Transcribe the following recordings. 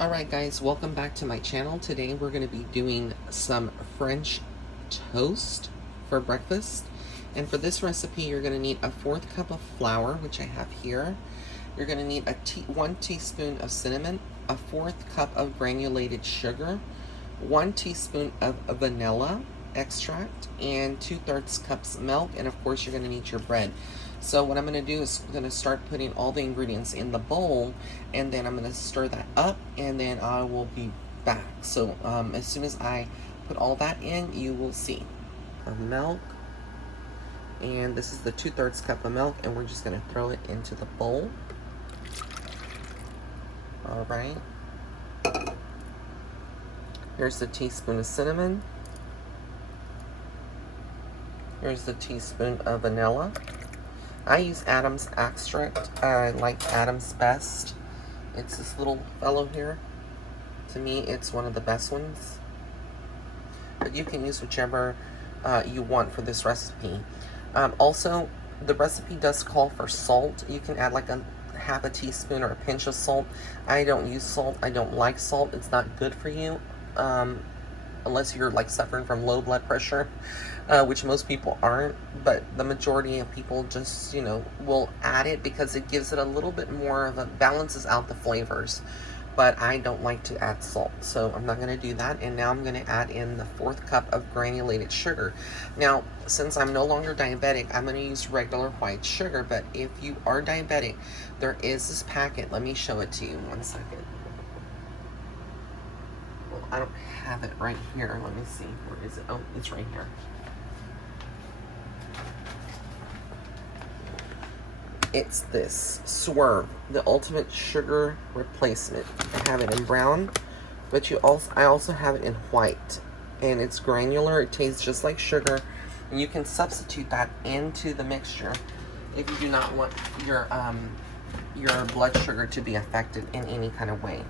Alright guys, welcome back to my channel. Today we're going to be doing some French toast for breakfast. And for this recipe you're going to need a 1/4 cup of flour, which I have here. You're going to need 1 teaspoon of cinnamon, a 1/4 cup of granulated sugar, 1 teaspoon of vanilla extract, and 2/3 cups milk, and of course you're going to need your bread. So what I'm going to do is I'm going to start putting all the ingredients in the bowl, and then I'm going to stir that up, and then I will be back. So as soon as I put all that in, you will see of milk, and this is the 2/3 cup of milk, and we're just going to throw it into the bowl. All right. Here's the teaspoon of cinnamon. Here's the teaspoon of vanilla. I use Adam's extract. I like Adam's best. It's this little fellow here. To me, it's one of the best ones. But you can use whichever you want for this recipe. Also, the recipe does call for salt. You can add like a half a teaspoon or a pinch of salt. I don't use salt. I don't like salt. It's not good for you. Unless you're like suffering from low blood pressure, which most people aren't, but the majority of people just, you know, will add it because it gives it a little bit more of a, balances out the flavors. But I don't like to add salt, so I'm not going to do that. And now I'm going to add in the 1/4 cup of granulated sugar. Now, since I'm no longer diabetic, I'm going to use regular white sugar, but if you are diabetic, there is this packet. Let me show it to you. 1 second. I don't have it right here. Let me see. Where is it? Oh, it's right here. It's this Swerve, the ultimate sugar replacement. I have it in brown, but I also have it in white, and it's granular. It tastes just like sugar, and you can substitute that into the mixture if you do not want your blood sugar to be affected in any kind of way.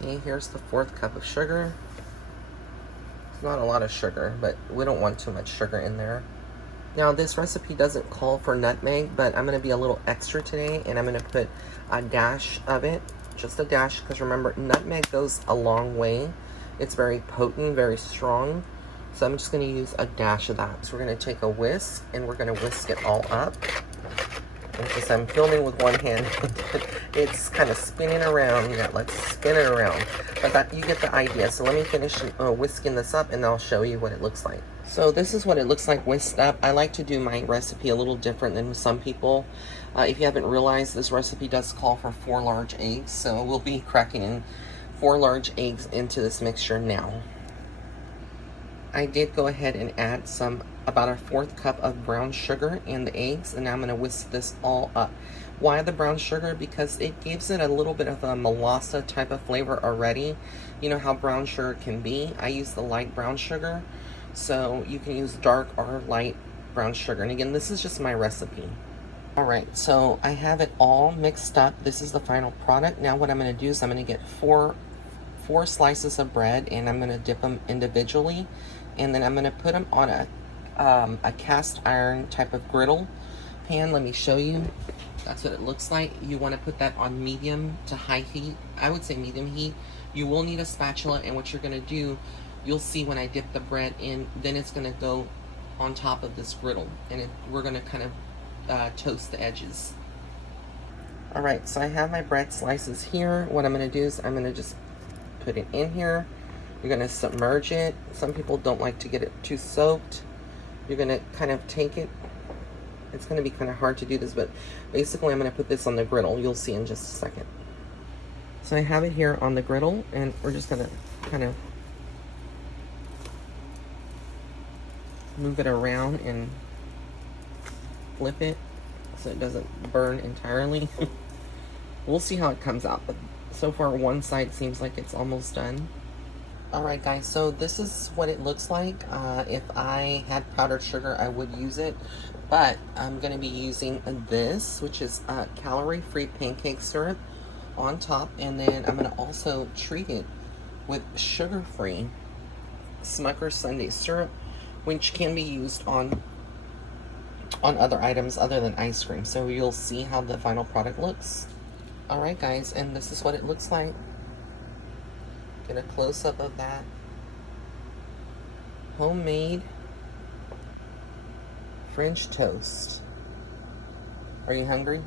Okay, here's the 1/4 cup of sugar. It's not a lot of sugar, but we don't want too much sugar in there. Now, this recipe doesn't call for nutmeg, but I'm going to be a little extra today, and I'm going to put a dash of it, just a dash, because remember, nutmeg goes a long way. It's very potent, very strong, so I'm just going to use a dash of that. So we're going to take a whisk, and we're going to whisk it all up. Because I'm filming with one hand, it's kind of spinning around. Yeah, let's spin it around. But that, you get the idea. So let me finish whisking this up, and I'll show you what it looks like. So this is what it looks like whisked up. I like to do my recipe a little different than some people. If you haven't realized, this recipe does call for 4 large eggs. So we'll be cracking in 4 large eggs into this mixture now. I did go ahead and add about a 1/4 cup of brown sugar in the eggs, and now I'm going to whisk this all up. Why the brown sugar? Because it gives it a little bit of a melassa type of flavor already. You know how brown sugar can be. I use the light brown sugar, so you can use dark or light brown sugar. And again, this is just my recipe. Alright, so I have it all mixed up. This is the final product. Now what I'm going to do is I'm going to get four slices of bread, and I'm going to dip them individually, and then I'm going to put them on a cast iron type of griddle pan. Let me show you. That's what it looks like. You want to put that on medium to high heat. I would say medium heat. You will need a spatula, and what you're going to do, you'll see when I dip the bread in, then it's going to go on top of this griddle, and we're going to kind of toast the edges. Alright, so I have my bread slices here. What I'm going to do is I'm going to just put it in here. You're going to submerge it. Some people don't like to get it too soaked. You're going to kind of take it. It's going to be kind of hard to do this, but basically I'm going to put this on the griddle. You'll see in just a second. So I have it here on the griddle, and we're just going to kind of move it around and flip it so it doesn't burn entirely. We'll see how it comes out, but so far one side seems like it's almost done. Alright guys, so this is what it looks like. If I had powdered sugar, I would use it, but I'm going to be using this, which is calorie-free pancake syrup on top, and then I'm going to also treat it with sugar-free Smucker's Sundae syrup, which can be used on other items other than ice cream. So you'll see how the final product looks. Alright guys, and this is what it looks like. Get a close-up of that. Homemade French toast. Are you hungry?